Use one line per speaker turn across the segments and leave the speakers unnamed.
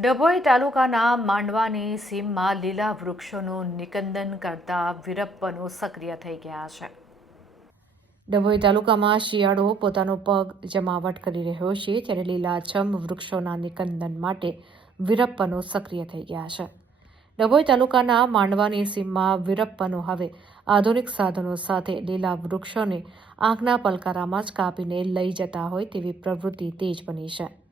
ડભોઈ તાલુકાના માંડવાની સીમમાં લીલા વૃક્ષોનું નિકંદન કરતા વીરપ્પનો સક્રિય થઈ ગયા છે. ડભોઈ તાલુકામાં શિયાળો પોતાનો પગ જમાવટ કરી રહ્યો છે, ત્યારે લીલાછમ વૃક્ષોના નિકંદન માટે વીરપ્પનો સક્રિય થઈ ગયા છે. ડભોઈ તાલુકાના માંડવાની સીમમાં વીરપ્પનો હવે આધુનિક સાધનો સાથે લીલા વૃક્ષોને આંખના પલકારામાં જ કાપીને લઈ જતા હોય તેવી પ્રવૃત્તિ તેજ બની છે.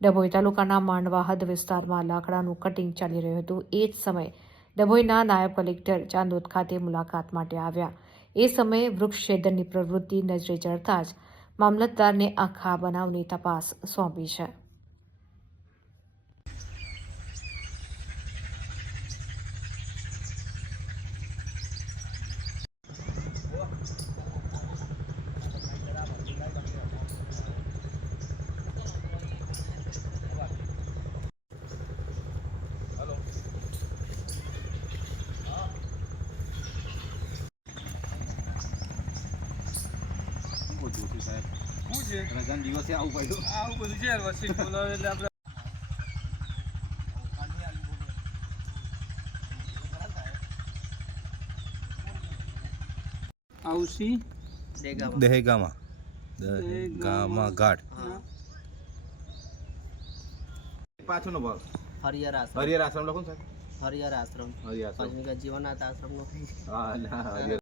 ડભોઈ તાલુકાના માંડવા હદ વિસ્તારમાં લાકડાનું કટિંગ ચાલી રહ્યું હતું. એ જ સમયે ડભોઈના નાયબ કલેક્ટર ચાંદોદ ખાતે મુલાકાત માટે આવ્યા. એ સમયે વૃક્ષ છેદનની પ્રવૃત્તિ નજરે ચડતા જ મામલતદારને આખા બનાવની તપાસ સોંપી છે.
રજાના દિવસે આવું પડ્યું.
આવું બધું છે વસીત બોલાવે એટલે આપણે આવસી
દહેગામાં. દહેગામાં. ઘાટ. પાછો નો ભાગ.
હરિહર આશ્રમ.
હરિહર આશ્રમ લખો સાહેબ?
હરિહર આશ્રમ.
હરિહર આશ્રમ.
જીવનનાથ આશ્રમ નો
હા ના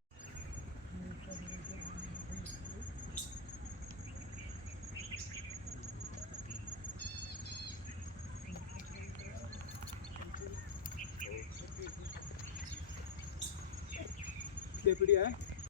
હરિહર
પેપડી આ